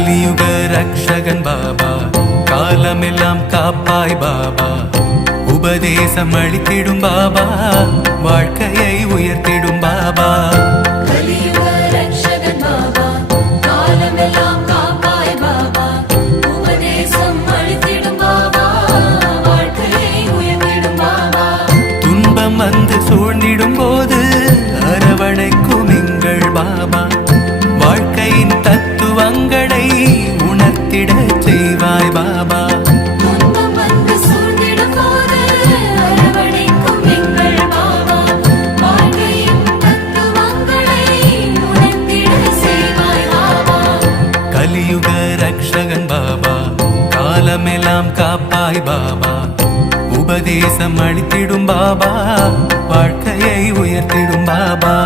கலியுக ரக்ஷகன் பாபா, காலமெல்லாம் காப்பாய் பாபா, உபதேசம் அளித்திடும் பாபா, வாழ்க்கையை உயர்த்திடும் பாபா. கலியுக ரக்ஷகன் பாபா, காலமெல்லாம் காப்பாய் பாபா, உபதேசம் அளித்திடும் பாபா, வாழ்க்கையை உயர்த்திடும் பாபா. துன்பம் வந்து சூழ்ந்திடும் போது அரவணைக்கும் எங்கள் பாபா, வாழ்க்கையின் தத்துவங்களை உணர்த்திட செய்வாய் பாபா. துன்பம் வந்து சூழ்ந்திடும் போது அரவணைக்கும் எங்கள் பாபா, வாழ்க்கையின் தத்துவங்களை உணர்த்திட செய்வாய் பாபா. கலியுக ரக்ஷகன் பாபா, காலமெல்லாம் காப்பாய் பாபா, உபதேசம் அளித்திடும் பாபா, வாழ்க்கையை உயர்த்திடும் பாபா.